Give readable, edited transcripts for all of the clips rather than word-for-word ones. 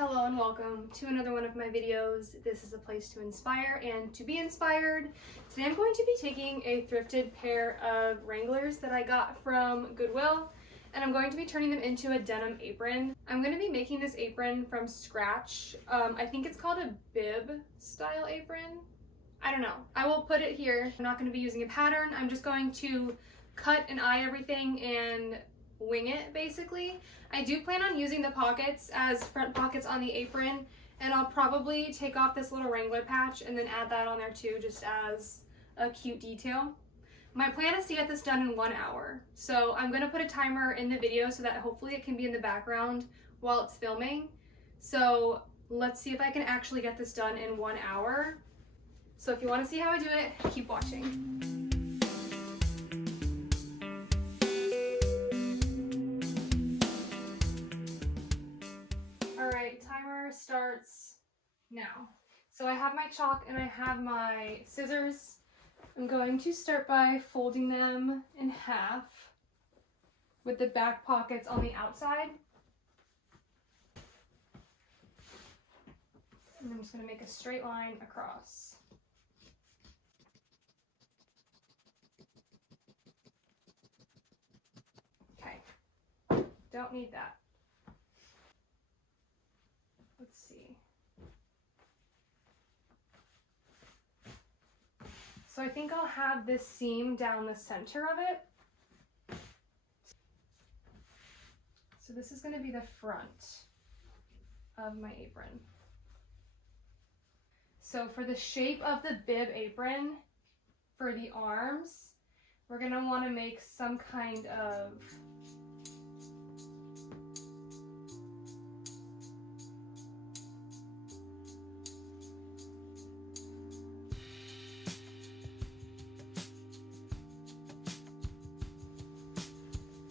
Hello and welcome to another one of my videos. This is a place to inspire and to be inspired. Today I'm going to be taking a thrifted pair of Wranglers that I got from Goodwill, and I'm going to be turning them into a denim apron. I'm going to be making this apron from scratch. I think it's called a bib style apron. I don't know. I will put it here. I'm not going to be using a pattern. I'm just going to cut and eye everything and wing it basically. I do plan on using the pockets as front pockets on the apron, and I'll probably take off this little Wrangler patch and then add that on there too, just as a cute detail. My plan is to get this done in 1 hour, so I'm going to put a timer in the video so that hopefully it can be in the background while it's filming. So let's see if I can actually get this done in 1 hour. So if you want to see how I do it, keep watching. Alright, timer starts now. So I have my chalk and I have my scissors. I'm going to start by folding them in half with the back pockets on the outside. And I'm just going to make a straight line across. Okay, don't need that. Let's see. So I think I'll have this seam down the center of it. So this is going to be the front of my apron. So for the shape of the bib apron, for the arms, we're going to want to make some kind of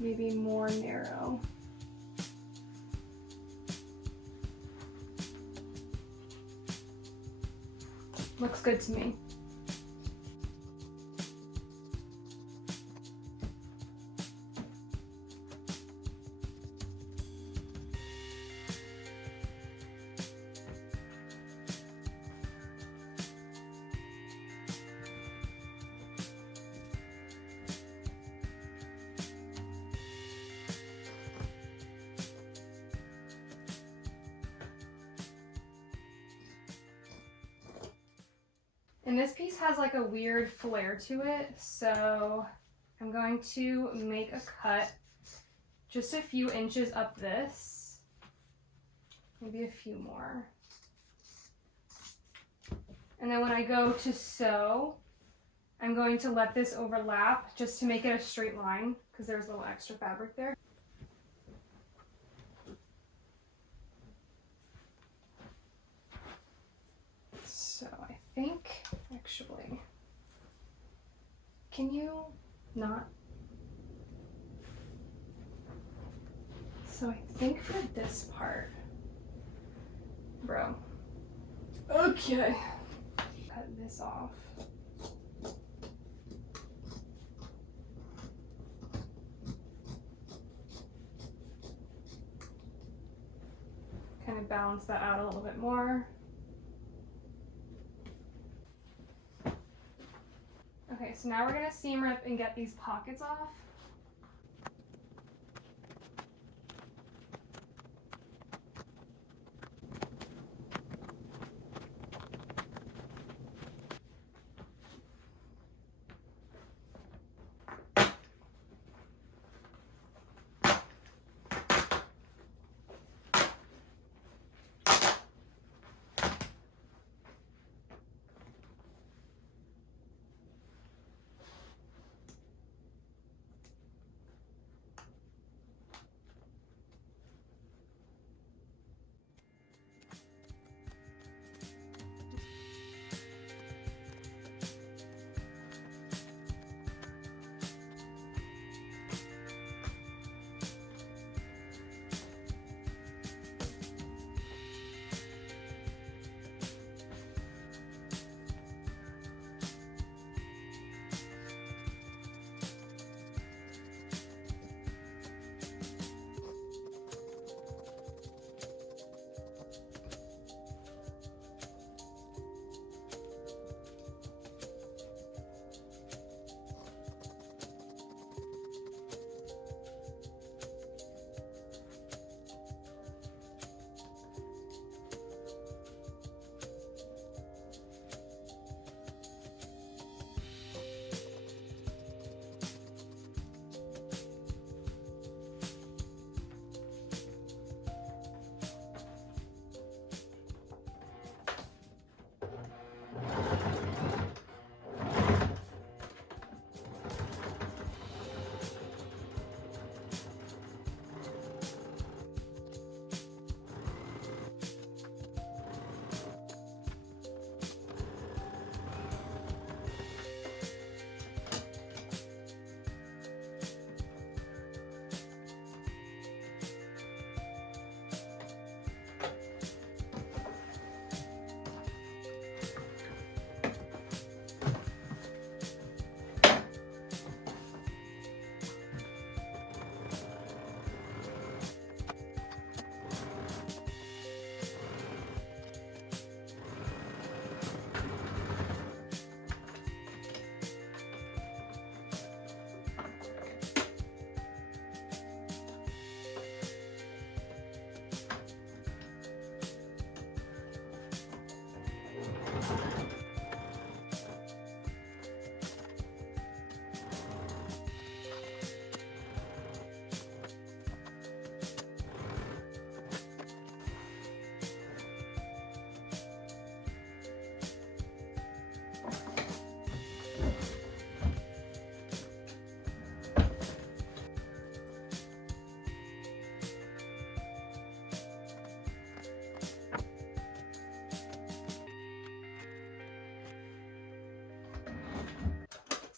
maybe more narrow. Looks good to me. And this piece has like a weird flare to it, so I'm going to make a cut just a few inches up this, maybe a few more. And then when I go to sew, I'm going to let this overlap just to make it a straight line because there's a little extra fabric there. So I think, actually, can you not? So I think for this part, bro, okay, cut this off. Kind of balance that out a little bit more. Okay, so now we're going to seam rip and get these pockets off.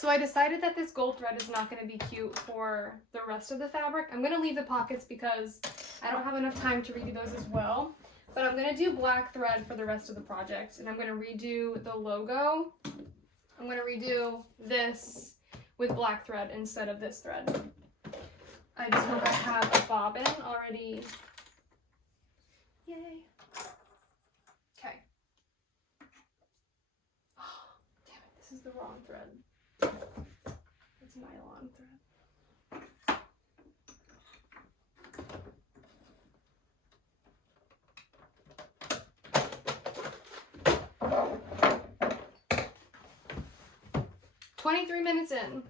So I decided that this gold thread is not going to be cute for the rest of the fabric. I'm going to leave the pockets because I don't have enough time to redo those as well. But I'm going to do black thread for the rest of the project. And I'm going to redo the logo. I'm going to redo this with black thread instead of this thread. I just hope I have a bobbin already. Yay. Okay. Oh, damn it, this is the wrong thread. It's nylon thread. 23 minutes in.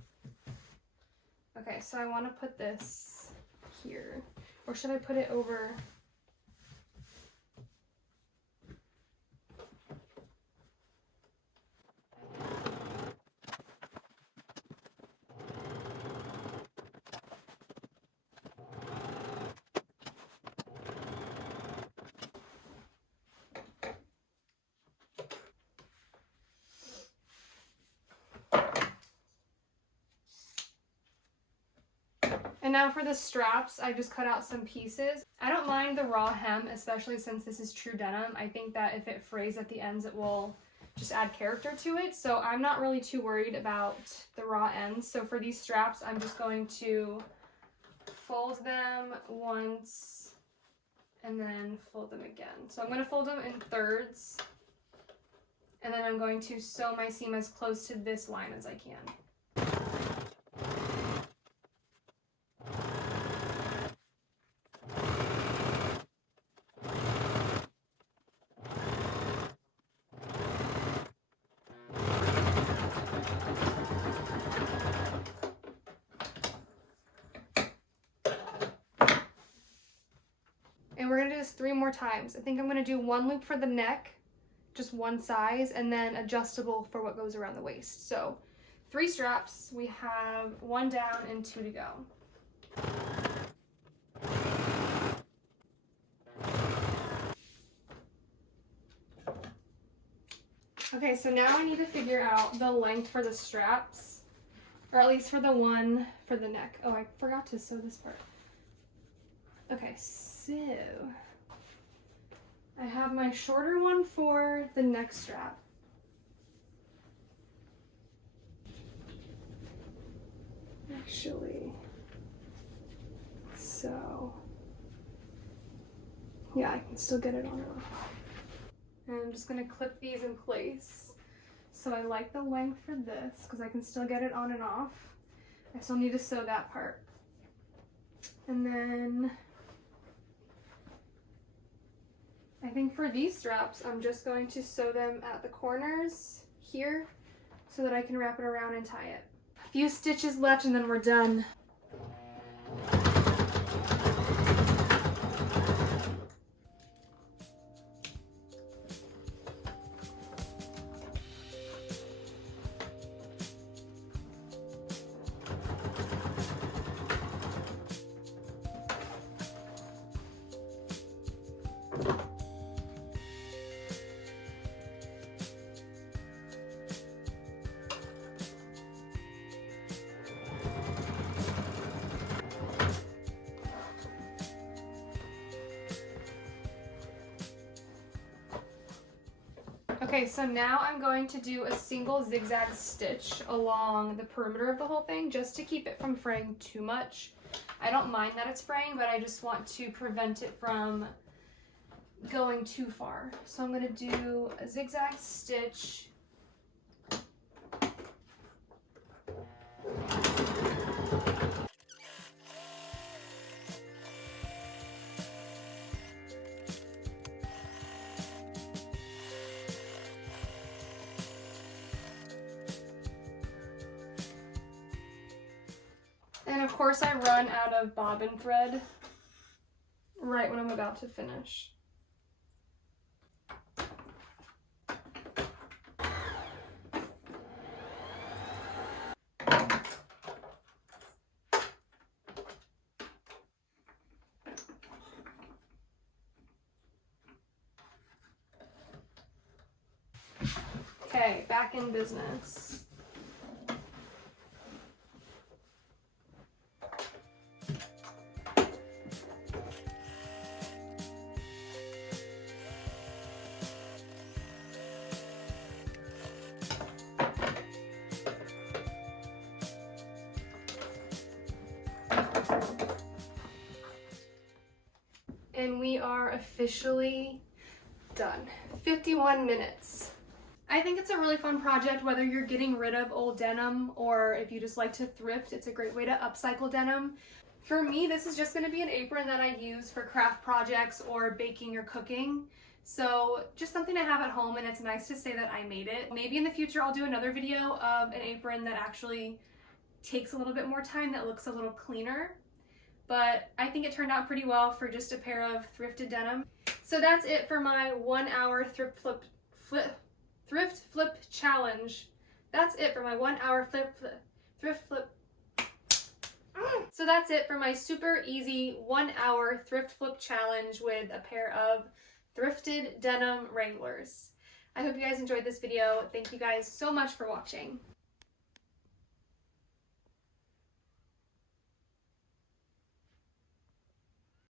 Okay, so I want to put this here. Or should I put it over? And now for the straps, I just cut out some pieces. I don't mind the raw hem, especially since this is true denim. I think that if it frays at the ends, it will just add character to it. So I'm not really too worried about the raw ends. So for these straps, I'm just going to fold them once and then fold them again. So I'm going to fold them in thirds. And then I'm going to sew my seam as close to this line as I can. And we're gonna do this 3 more times. I think I'm gonna do 1 loop for the neck, just one size, and then adjustable for what goes around the waist. So 3 straps, we have 1 down and 2 to go. Okay, so now I need to figure out the length for the straps, or at least for the one for the neck. Oh, I forgot to sew this part. Okay, so I have my shorter one for the neck strap. Actually, so yeah, I can still get it on and off. And I'm just gonna clip these in place. So I like the length for this because I can still get it on and off. I still need to sew that part. And then I think for these straps, I'm just going to sew them at the corners here so that I can wrap it around and tie it. A few stitches left and then we're done. Okay, so now I'm going to do a single zigzag stitch along the perimeter of the whole thing just to keep it from fraying too much. I don't mind that it's fraying, but I just want to prevent it from going too far. So I'm going to do a zigzag stitch . And of course I run out of bobbin thread right when I'm about to finish. Okay, back in business. and we are officially done. 51 minutes. I think it's a really fun project, whether you're getting rid of old denim or if you just like to thrift. It's a great way to upcycle denim. For me, this is just going to be an apron that I use for craft projects or baking or cooking. So just something to have at home, and it's nice to say that I made it. Maybe in the future I'll do another video of an apron that actually takes a little bit more time, that looks a little cleaner. But I think it turned out pretty well for just a pair of thrifted denim. So that's it for my 1 hour thrift flip challenge. That's it for my 1 hour thrift flip. So that's it for my super easy 1 hour thrift flip challenge with a pair of thrifted denim Wranglers. I hope you guys enjoyed this video. Thank you guys so much for watching.